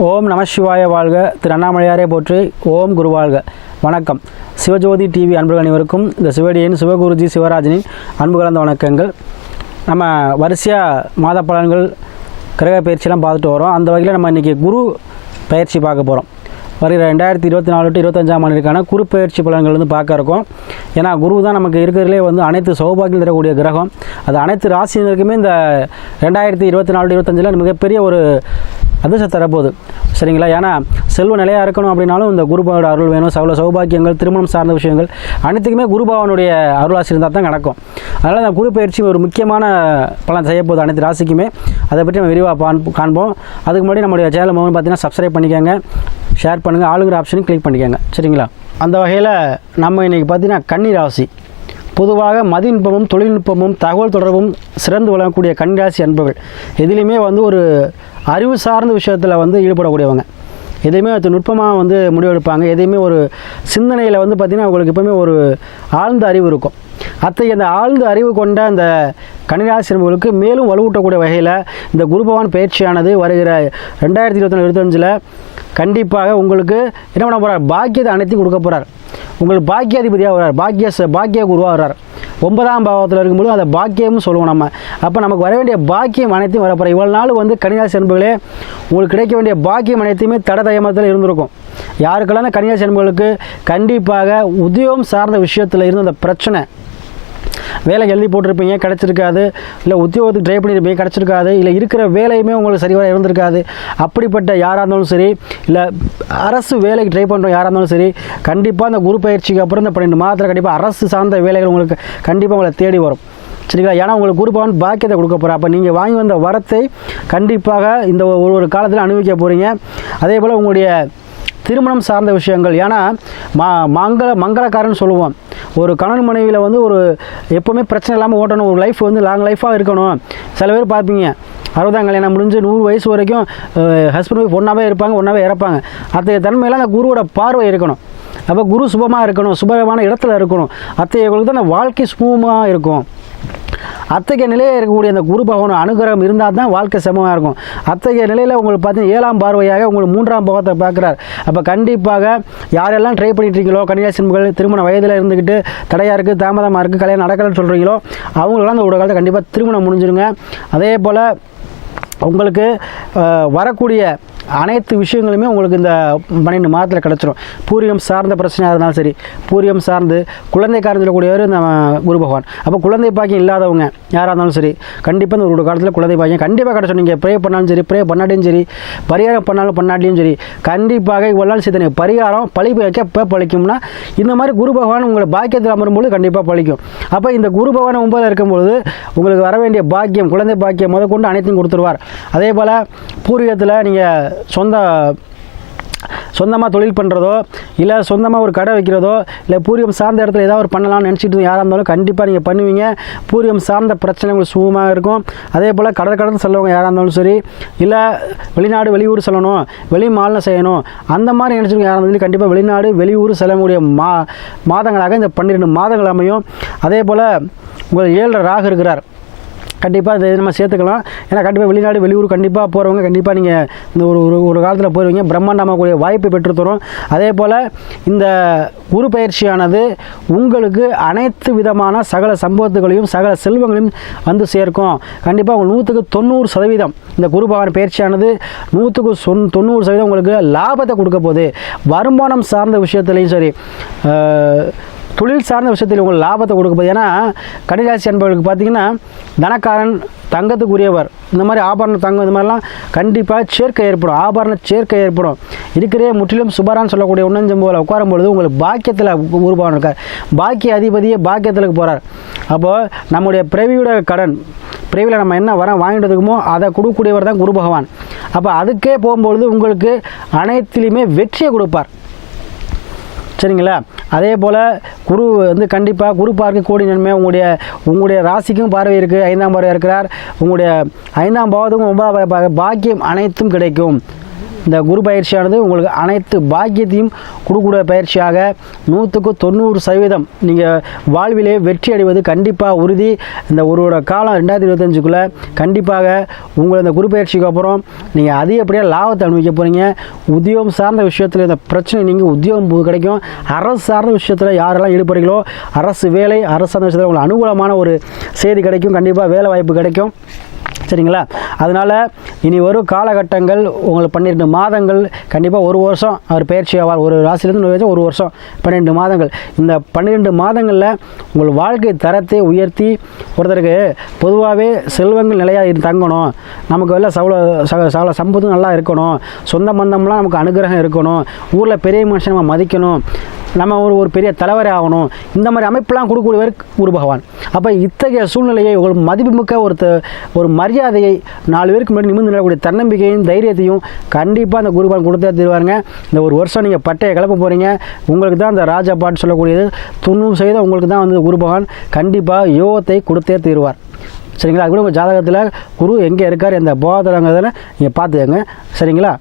ஓம் நம சிவாய வாழ்க. திரு அண்ணாமலையாரே போற்றி. ஓம் குருவாழ்க. வணக்கம். சிவஜோதி டிவி அன்புகள் அனைவருக்கும் இந்த சிவடியின் சிவகுருஜி சிவராஜனின் அன்பு கலந்த வணக்கங்கள். நம்ம வரிசையாக மாத பலன்கள் கிரக பயிற்சியெல்லாம் பார்த்துட்டு வரோம். அந்த வகையில் நம்ம இன்றைக்கி குரு பயிற்சி பார்க்க போகிறோம். வருகிற 2024 to 25ஆம் ஆண்டிற்கான குரு பயிற்சி பலன்கள் பார்க்க இருக்கோம். ஏன்னா குரு தான் நமக்கு இருக்கிறதுலே அனைத்து சௌபாகியம் தரக்கூடிய கிரகம். அது அனைத்து ராசினருக்குமே இந்த 2024 to 25 மிகப்பெரிய ஒரு அதிர்ஷ்டம் தரப்போகுது. சரிங்களா? ஏன்னா செல்வ நிலையாக இருக்கணும் அப்படின்னாலும் இந்த குருபாவோட அருள் வேணும். சகல சௌபாக்கியங்கள், திருமணம் சார்ந்த விஷயங்கள் அனைத்துக்குமே குருபாவனுடைய அருளாசி இருந்தால் தான் நடக்கும். அதனால் அந்த குரு பயிற்சி ஒரு முக்கியமான பலன் செய்யப்போகுது அனைத்து ராசிக்குமே. அதை பற்றி நம்ம விரிவாக காண்போம். அதுக்கு முன்னாடி நம்முடைய சேனல் பார்த்தீங்கன்னா சப்ஸ்கிரைப் பண்ணிக்கோங்க, ஷேர் பண்ணுங்கள், ஆளுங்கிற ஆப்ஷனையும் கிளிக் பண்ணிக்கோங்க. சரிங்களா? அந்த வகையில் நம்ம இன்றைக்கி பார்த்தீங்கன்னா கன்னி ராசி. பொதுவாக மதிநுட்பமும் தொழில்நுட்பமும் தகவல் தொடர்பும் சிறந்து விளங்கக்கூடிய கன்னிராசி அன்பர்கள் எதிலையுமே ஒரு அறிவு சார்ந்த விஷயத்தில் ஈடுபடக்கூடியவங்க. எதையுமே நுட்பமாக முடிவெடுப்பாங்க. எதையுமே ஒரு சிந்தனையில் பார்த்திங்கன்னா அவங்களுக்கு எப்போவுமே ஒரு ஆழ்ந்த அறிவு இருக்கும். அத்தகைய அந்த ஆழ்ந்த அறிவு கொண்ட அந்த கன்னிராசி அன்பர்களுக்கு மேலும் வலுவூட்டக்கூடிய வகையில் இந்த குருபகவான் பயிற்சியானது வருகிற 2024-25 கண்டிப்பாக உங்களுக்கு என்ன பண்ண போகிறார்? பாக்கியத்தை அனைத்தையும் கொடுக்க போகிறார். உங்களுக்கு பாக்கியாதிபதியாக வர்றார். பாக்கிய குருவாக வர்றார். 9ஆம் பாவத்தில் இருக்கும்போது அதை பாக்கியம்னு சொல்லுவோம் நம்ம. அப்போ நமக்கு வர வேண்டிய பாக்கியம் அனைத்தையும் வரப்போகிற இவ்வளோ நாள் கன்னிராசி அன்பர்களே உங்களுக்கு கிடைக்க வேண்டிய பாக்கியம் அனைத்தையுமே தடதயமத்தில் இருந்திருக்கும். யாருக்கெல்லாம் கன்னிராசி அன்பர்களுக்கு கண்டிப்பாக உத்தியோகம் சார்ந்த விஷயத்தில் இருந்த அந்த பிரச்சனை, வேலை எழுதி போட்டிருப்பீங்க கிடச்சிருக்காது, இல்லை உத்தியோகத்துக்கு ட்ரை பண்ணியிருப்பீங்க கிடச்சிருக்காது, இல்லை இருக்கிற வேலையுமே உங்களுக்கு சரிவர இருந்திருக்காது. அப்படிப்பட்ட யாராக இருந்தாலும் சரி, இல்லை அரசு வேலைக்கு ட்ரை பண்ணுறோம் யாராக இருந்தாலும் சரி, கண்டிப்பாக இந்த குரு பயிற்சிக்கு அப்புறம் இந்த 12 மாதத்தில் கண்டிப்பாக அரசு சார்ந்த வேலைகள் உங்களுக்கு கண்டிப்பாக உங்களை தேடி வரும். சரிங்களா? ஏன்னா உங்களுக்கு குரு பகவான் பாக்கியத்தை கொடுக்க போகிறா. அப்போ நீங்கள் வாங்கி வந்த வரத்தை கண்டிப்பாக இந்த ஒரு காலத்தில் அனுபவிக்க போகிறீங்க. அதே போல் உங்களுடைய திருமணம் சார்ந்த விஷயங்கள், ஏன்னா மங்களக்காரன்னு சொல்லுவோம். ஒரு கணவன் மனைவியில் ஒரு எப்போவுமே பிரச்சனை இல்லாமல் ஓட்டணும், ஒரு லைஃப் லாங் லைஃபாக இருக்கணும். சில பேர் பார்ப்பீங்க 60ஆம் கல்யாணம் முடிஞ்சு 100 வயசு வரைக்கும் ஹஸ்பண்ட் ஒய்ஃப் ஒன்றாவே இருப்பாங்க, ஒன்றாவே இறப்பாங்க. அத்தகைய தன்மையெல்லாம் அந்த குருவோட பார்வை இருக்கணும். அப்போ குரு சுபமாக இருக்கணும், சுபமான இடத்துல இருக்கணும். அத்தகையவர்களுக்கு தான் அந்த வாழ்க்கை சுமூகமாக இருக்கும். அத்தகைய நிலையில் இருக்கக்கூடிய அந்த குரு பகவான் அனுகிரகம் இருந்தால் தான் வாழ்க்கை சமமாக இருக்கும். அத்தகைய நிலையில் உங்களுக்கு பார்த்தீங்கன்னா 7ஆம் பார்வையாக உங்களுக்கு 3ஆம் பாவத்தை பார்க்குறார். அப்போ கண்டிப்பாக யாரெல்லாம் ட்ரை பண்ணிட்டு இருக்கீங்களோ கன்னிராசி அன்பர்கள், திருமண வயதில் இருந்துக்கிட்டு தடையாக இருக்குது, தாமதமாக இருக்குது, கல்யாணம் நடக்கலன்னு சொல்கிறீங்களோ அவங்களெல்லாம் அந்த ஒரு காலத்தில் கண்டிப்பாக திருமணம் முடிஞ்சிருங்க. அதே போல் உங்களுக்கு வரக்கூடிய அனைத்து விஷயங்களுமே உங்களுக்கு இந்த 12 மாதத்தில் கிடச்சிரும். பூரியம் சார்ந்த பிரச்சனையாக இருந்தாலும் சரி, பூரியம் சார்ந்து குழந்தை காரணம் சொல்லக்கூடியவர் நம்ம குரு பகவான். அப்போ குழந்தை பாக்கியம் இல்லாதவங்க யாராக இருந்தாலும் சரி, கண்டிப்பாக இந்த ஒரு காலத்தில் குழந்தை பாக்கியம் கண்டிப்பாக கிடச்சிடும். நீங்கள் ப்ரே பண்ணாலும் சரி, ப்ரே பண்ணாட்டியும் சரி, பரிகாரம் பண்ணாலும் பண்ணாட்டியும் சரி, கண்டிப்பாக இவ்வளோ நாள் சேர்த்து பரிகாரம் பழி வைக்க எப்போ பழிக்கும்னா இந்த மாதிரி குரு பகவான் உங்களை பாக்கியத்தில் அமரும்போது கண்டிப்பாக பழிக்கும். அப்போ இந்த குரு பகவான் 9 இருக்கும்பொழுது உங்களுக்கு வர வேண்டிய பாக்கியம், குழந்தை பாக்கியம் முதற்கொண்டு அனைத்தையும் கொடுத்துருவார். அதே போல் பூர்வீகத்தில் நீங்கள் சொந்தமாக தொழில் பண்ணுறதோ, இல்லை சொந்தமாக ஒரு கடை வைக்கிறதோ, இல்லை பூர்வீகம் சார்ந்த இடத்துல ஏதாவது ஒரு பண்ணலாம்னு நினச்சிட்டு யாராக இருந்தாலும் கண்டிப்பாக நீங்கள் பண்ணுவீங்க. பூர்வீகம் சார்ந்த பிரச்சனை உங்களுக்கு சுகமாக இருக்கும். அதே போல் கடற்கடந்து செல்லவங்க யாராக இருந்தாலும் சரி, இல்லை வெளிநாடு வெளியூர் செல்லணும், வெளி மாநிலம் செய்யணும், அந்த மாதிரி நினச்சிருக்கோம் யாராக இருந்தாலும் கண்டிப்பாக வெளிநாடு வெளியூர் செல்லக்கூடிய மாதங்களாக இந்த 12 மாதங்கள் அமையும். அதே போல் உங்கள் 7 ராகு இருக்கிறார். கண்டிப்பாக இதை நம்ம சேர்த்துக்கலாம். ஏன்னா கண்டிப்பாக வெளிநாடு வெளியூர் கண்டிப்பாக போகிறவங்க கண்டிப்பாக நீங்கள் இந்த ஒரு காலத்தில் போயிருவீங்க. பிரம்மாண்டமாக கூடிய வாய்ப்பை பெற்றுத்தரும். அதே போல் இந்த குரு பயிற்சியானது உங்களுக்கு அனைத்து விதமான சகல சம்பவத்துகளையும் சகல செல்வங்களையும் சேர்க்கும். கண்டிப்பாக உங்களுக்கு 100% இந்த குரு பகவான் பயிற்சியானது 100% உங்களுக்கு லாபத்தை கொடுக்க போகுது. வருமானம் சார்ந்த விஷயத்துலையும் சரி, தொழில் சார்ந்த விஷயத்தில் உங்களுக்கு லாபத்தை கொடுக்க போகுது. ஏன்னா கன்னிராசி அன்பர்களுக்கு பார்த்தீங்கன்னா தனக்காரன், தங்கத்துக்குரியவர், இந்த மாதிரி ஆபரண தங்கம் இந்த மாதிரிலாம் கண்டிப்பாக சேர்க்கை ஏற்படும். ஆபரண சேர்க்கை ஏற்படும். இருக்கிறே முற்றிலும் சுபரான்னு சொல்லக்கூடிய உன்னஞ்சம்போல் உட்காரும்பொழுது உங்களுக்கு பாக்கியத்தில் உருவாக இருக்கார். பாக்கிய அதிபதியே பாக்கியத்தில் போகிறார். அப்போது நம்முடைய பிறவியோட கடன், பிறவியில் நம்ம என்ன வாங்கிட்டு இருக்கோமோ அதை கொடுக்கக்கூடியவர் தான் குரு பகவான். அப்போ அதுக்கே போகும்பொழுது உங்களுக்கு அனைத்திலையுமே வெற்றியை கொடுப்பார். சரிங்களா? அதே போல் குரு கண்டிப்பாக குரு பார்க்க கோடி நன்மை. உங்களுடைய ராசிக்கும் பார்வை இருக்குது, 5ஆம் பார்வை இருக்கிறார். உங்களுடைய 5ஆம் பாவத்துக்கும் 9ஆம் பாக்கியம் அனைத்தும் கிடைக்கும். இந்த குரு பயிற்சியானது உங்களுக்கு அனைத்து பாக்கியத்தையும் கொடுக்கக்கூடிய பயிற்சியாக 100% நீங்கள் வாழ்விலே வெற்றி அடைவது கண்டிப்பாக உறுதி. இந்த ஒரு காலம் 2025க்குள்ளே கண்டிப்பாக உங்களை இந்த குரு பயிற்சிக்கு அப்புறம் நீங்கள் அதிகப்படியாக லாபத்தை அனுபவிக்க போகிறீங்க. உத்தியோகம் சார்ந்த விஷயத்தில் இந்த பிரச்சனை நீங்கள் உத்தியோகம் கிடைக்கும். அரசு சார்ந்த விஷயத்தில் யாரெல்லாம் ஈடுபடுறீங்களோ அரசு வேலை அரசு சார்ந்த விஷயத்தில் உங்களுக்கு அனுகூலமான ஒரு செய்தி கிடைக்கும். கண்டிப்பாக வேலை வாய்ப்பு கிடைக்கும். சரிங்களா? அதனால் இனி வரும் காலகட்டங்கள் உங்களுக்கு 12 மாதங்கள் கண்டிப்பாக ஒரு வருஷம் அவர் பயிற்சி ஆவார். ஒரு ராசிலேருந்து ஒரு வருஷம் 12 மாதங்கள். இந்த 12 மாதங்களில் உங்கள் வாழ்க்கை தரத்தை உயர்த்தி ஒருத்தருக்கு பொதுவாகவே செல்வங்கள் நிலையாக தங்கணும், நமக்கு எல்லாம் சகல சம்பத்தும் நல்லா இருக்கணும், சொந்த பந்தம்லாம் நமக்கு அனுகிரகம் இருக்கணும், ஊரில் பெரிய மனுஷன் நம்ம மதிக்கணும், நம்ம ஒரு பெரிய தலைவரே ஆகணும், இந்த மாதிரி அமைப்பெல்லாம் கொடுக்கக்கூடியவர் குரு பகவான். அப்போ இத்தகைய சூழ்நிலையை உங்களுக்கு மதிப்புமிக்க ஒரு மரியாதையை 4 பேருக்கு முன்னாடி நிமிர்ந்து நிலக்கூடிய தன்னம்பிக்கையும் தைரியத்தையும் கண்டிப்பாக அந்த குரு பகவான் கொடுத்தே தருவாருங்க. இந்த ஒரு வருஷம் நீங்கள் பட்டையை கிளப்ப போகிறீங்க. உங்களுக்கு தான் அந்த ராஜா பாட்டு சொல்லக்கூடியது 90% உங்களுக்கு தான் வந்து குரு பகவான் கண்டிப்பாக யோகத்தை கொடுத்தே தருவார். சரிங்களா? அது கூட உங்கள் ஜாதகத்தில் குரு எங்கே இருக்கார், எந்த போகத்திலங்கிறத நீங்கள் பார்த்துக்கங்க. சரிங்களா?